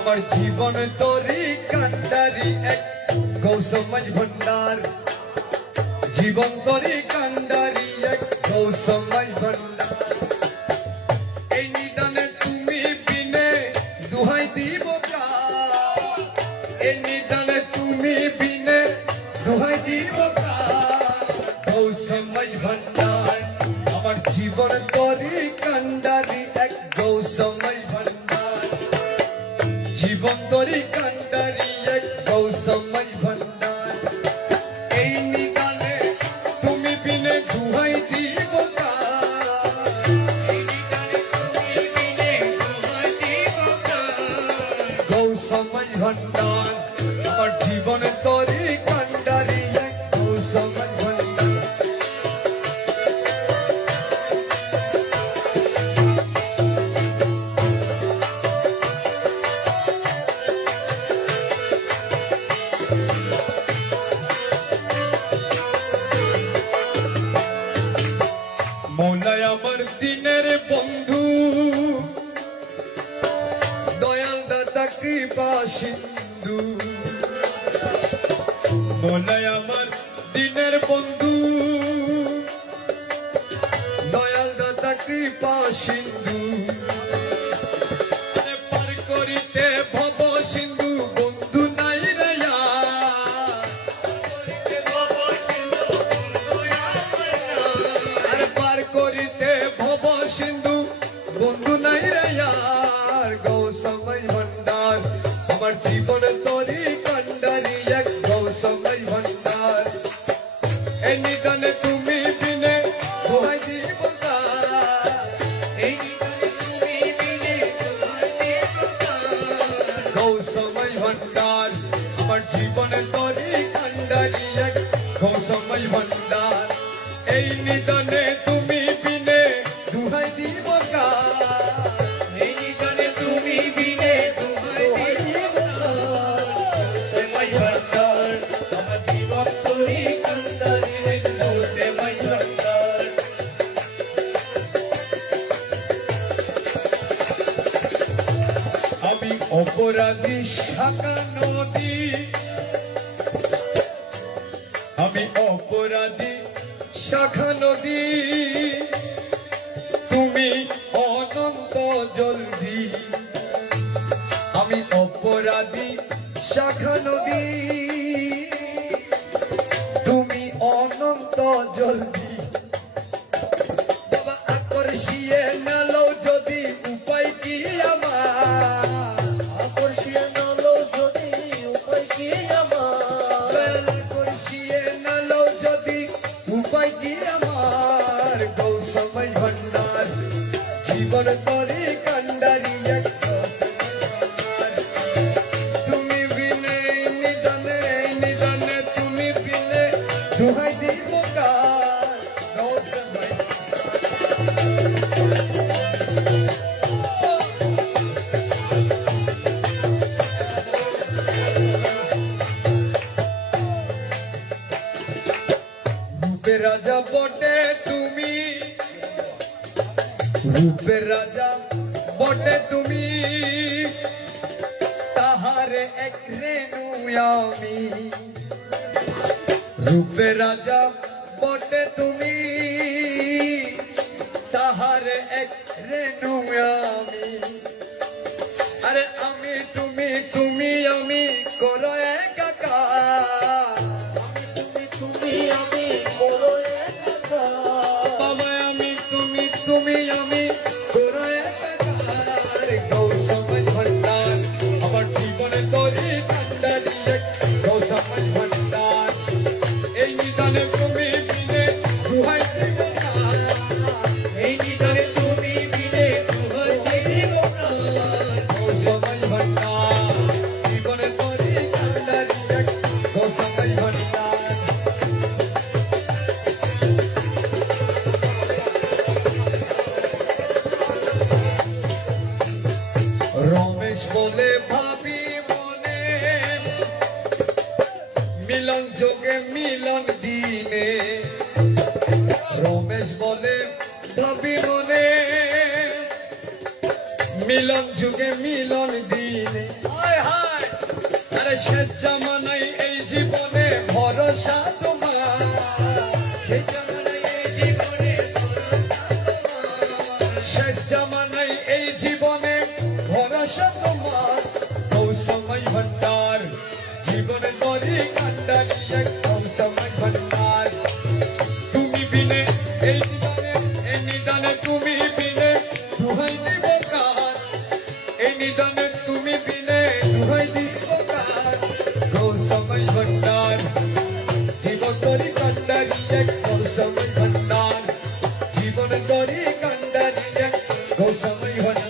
আমার জীবন তরি কান্ডারি এক গৌসমাজ ভণ্ডার জীবন তরি কান্ডারি এক গৌসমাজ ভণ্ডার এই নিদানে তুমি বিনে দুহাই দিব কার এই নিদানে তুমি বিনে দুহাই দিব কার গৌসমাজ ভণ্ডার আমার জীবন তরি কান্ডারি এক গৌসমাজ ভণ্ডার জীবন তরি কান্ডারি এক গৌসমাজ ভণ্ডার এই নিদানে তুমি বিনে দুহাই দিব গৌসমাজ ভণ্ডার আমার জীবন তরি কান্ডারি এক গৌসমাজ ভণ্ডার মৌলাই আমার দিনের বন্ধু দয়াল দাদা কৃপা সিন্ধু মৌলাই আমার দিনের বন্ধু দয়াল দাদা কৃপা সিন্ধু পার করিতে ভব সিন্ধু বন্ধু নাই রে পার করিতে ভব সিন্ধু বন্ধু নাই রে গৌসমাজ ভণ্ডার আমার জীবন তরি কান্ডারি এক গৌসমাজ ভণ্ডার এই নিদানে তুমি বিনে দুহাই দিব এই নিদানে তুমি বিনে দুহাই দিব গৌসমাজ ভণ্ডার আমার জীবন তরি কান্ডারি এক গৌসমাজ ভণ্ডার এই নিদানে তুমি বিনে দুহাই দিব এই নিদানে তুমি বিনে দুহাই দিব গৌসমাজ ভণ্ডার আমার জীবন তরি কান্ডারি এক গৌসমাজ ভণ্ডার আমি অপরাধী শাখা নদী আমি অপরাধী শাখা নদী তুমি অনন্ত জলদি আমি অপরাধী শাখা নদী তুমি অনন্ত জলদি বাবা আকর্ষিয়ে নালো যদি উপায় কি আমার আকর্ষিয়ে নালো যদি উপায় কি আমার আকর্ষিয়ে নালো যদি উপায় কি আমার গৌসমাজ ভণ্ডার জীবন তরি কান্ডারি এক তুমি বিনে নিদানে তুমি বিনে দুহাই দিব কার গৌসমাজ রূপের রাজা বটে তুমি রূপের রাজা বটে তুমি তাহারে এক রেণু আমি রূপের রাজা বটে তুমি তাহারে এক রেণু আমি আরে আমি তুমি তুমি আমি করো একাকার তুমি আমি করো বাবা আমি তুমি আমি করো একাকার গৌসমাজ ভণ্ডার আমার জীবনে তরি কান্ডারি এক গৌসমাজ ভণ্ডার এই নিদানে তুমি বিনে দুহাই দিব এই নিদানে তুমি বিনে দুহাই দিব গৌসমাজ ভণ্ডার জীবনে তরি কান্ডারি এক গৌসমাজ ভণ্ডার রমেশ বলে ভাবি মনে মিলন যোগে মিলন দিনে রমেশ বলে ভাবি মনে মিলন যুগে মিলন দিনে শেষ জামানায় এই জীবনে ভরসা তোমার, শেষ জামানায় এই জীবনে শেষ জামানায় এই জীবনে ভরসা তোমার, কৌসময় ভান্ডার জীবনে তরি কান্ডারি এক কৌসময় ভান্ডার। তুমি বিনে এই নিদানে, এই নিদানে তুমি বিনে দুহাই দিব কার, এই নিদানে তুমি বিনে দুহাই দিব কার, কৌসময় ভান্ডার জীবন তরি কান্ডারি এক কৌসময় ভান্ডার, জীবন তরি কান্ডারি এক কৌসময় ভান্ডার।